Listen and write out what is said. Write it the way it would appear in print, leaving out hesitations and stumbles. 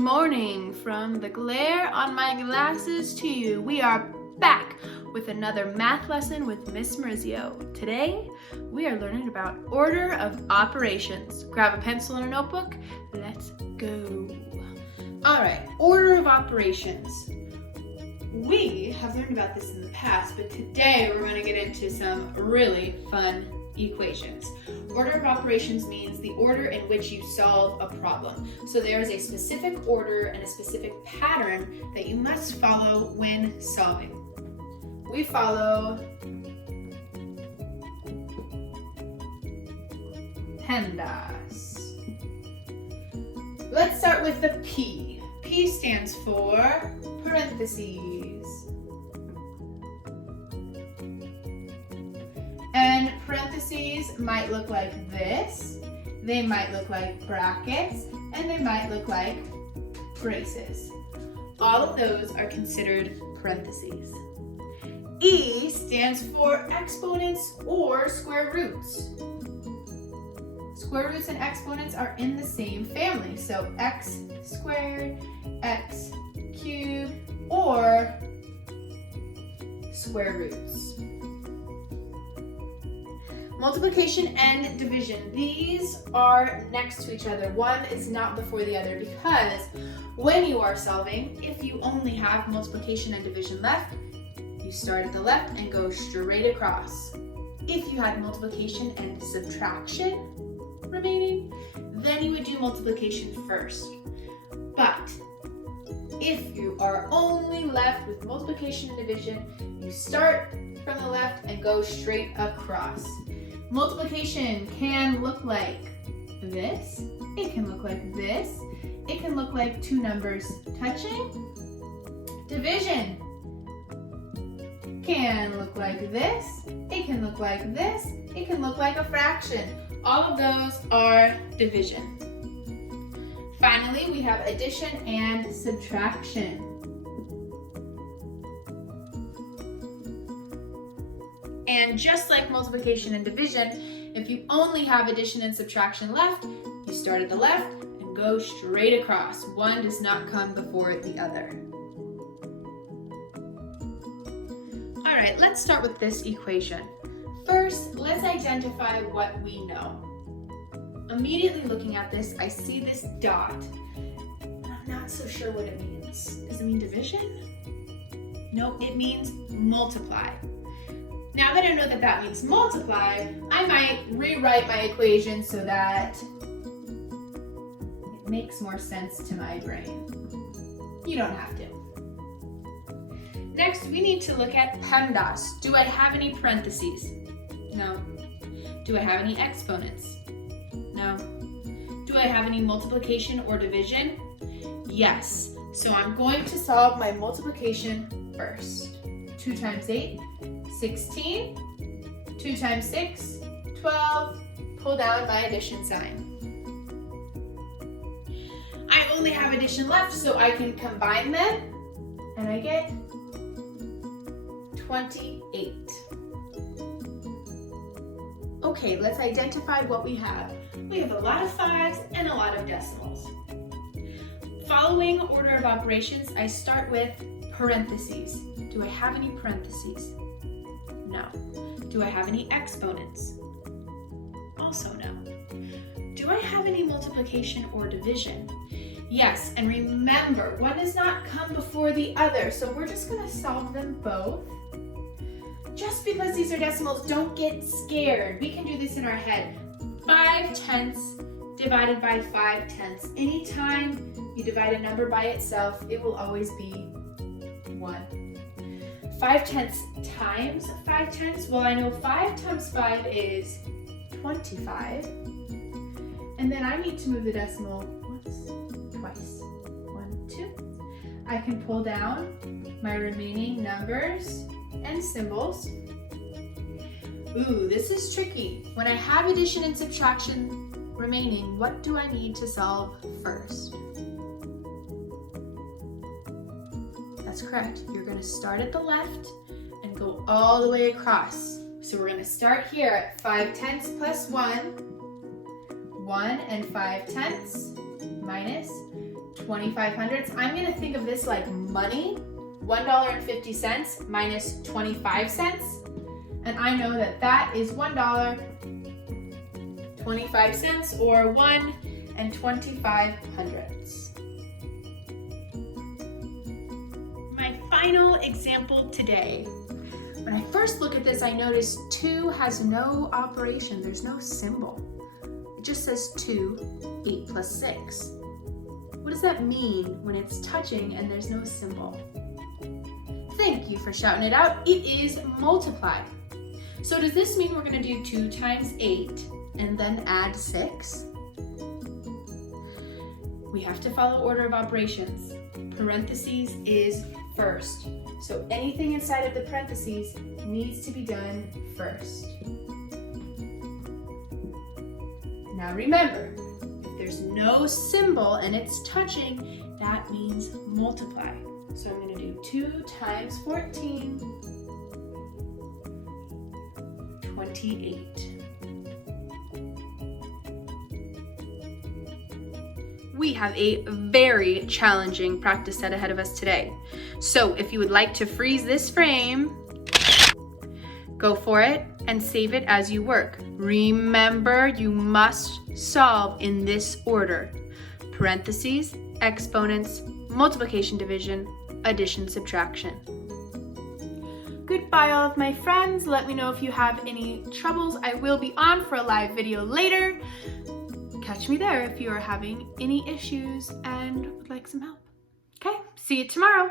morning from the glare on my glasses to you. We are back with another math lesson with Miss Maurizio. Today, we are learning about order of operations. Grab a pencil and a notebook. Let's go. All right, order of operations. We have learned about this in the past, but today we're going to get into some really fun equations. Order of operations means the order in which you solve a problem. So there is a specific order and a specific pattern that you must follow when solving. We follow PEMDAS. Let's start with the P. P stands for parentheses. And parentheses might look like this, they might look like brackets, and they might look like braces. All of those are considered parentheses. E stands for exponents or square roots. Square roots and exponents are in the same family, so x squared, x cubed, or square roots. Multiplication and division. These are next to each other. One is not before the other because when you are solving, if you only have multiplication and division left, you start at the left and go straight across. If you had multiplication and subtraction remaining, then you would do multiplication first. But if you are only left with multiplication and division, you start from the left and go straight across. Multiplication can look like this, it can look like this, it can look like two numbers touching. Division can look like this, it can look like this, it can look like a fraction. All of those are division. Finally, we have addition and subtraction. And just like multiplication and division, if you only have addition and subtraction left, you start at the left and go straight across. One does not come before the other. All right, let's start with this equation. First, let's identify what we know. Immediately looking at this, I see this dot. I'm not so sure what it means. Does it mean division? No, it means multiply. Now that I know that that means multiply, I might rewrite my equation so that it makes more sense to my brain. You don't have to. Next, we need to look at PEMDAS. Do I have any parentheses? No. Do I have any exponents? No. Do I have any multiplication or division? Yes. So I'm going to solve my multiplication first. 2 times 8, 16. 2 times 6, 12. Pull down my addition sign. I only have addition left, so I can combine them, and I get 28. Okay, let's identify what we have. We have a lot of 5s and a lot of decimals. Following order of operations, I start with parentheses. Do I have any parentheses? No. Do I have any exponents? Also no. Do I have any multiplication or division? Yes, and remember, one does not come before the other, so we're just going to solve them both. Just because these are decimals, don't get scared. We can do this in our head. 5/10 divided by 5/10. Anytime you divide a number by itself, it will always be 1. 5/10 times 5/10. Well, I know 5 times 5 is 25. And then I need to move the decimal once, twice. 1, 2. I can pull down my remaining numbers and symbols. Ooh, this is tricky. When I have addition and subtraction remaining, what do I need to solve first? That's correct. You're going to start at the left and go all the way across. So we're going to start here at 5/10 plus 1. 1 and 5/10 minus 25 hundredths. I'm gonna think of this like money, $1.50 minus 25 cents. And I know that that is $1.25 or 1 25 hundredths. My final example today. When I first look at this, I notice 2 has no operation. There's no symbol. It just says 2, 8 plus 6. What does that mean when it's touching and there's no symbol? Thank you for shouting it out. It is multiply. So does this mean we're going to do 2 times 8 and then add 6? We have to follow order of operations. Parentheses is first. So anything inside of the parentheses needs to be done first. Now remember, if there's no symbol and it's touching, that means multiply. So I'm going to do 2 times 14, 28. We have a very challenging practice set ahead of us today. So if you would like to freeze this frame, go for it and save it as you work. Remember, you must solve in this order: parentheses, exponents, multiplication, division, addition, subtraction. Goodbye all of my friends. Let me know if you have any troubles. I will be on for a live video later. Catch me there if you are having any issues and would like some help. Okay, see you tomorrow.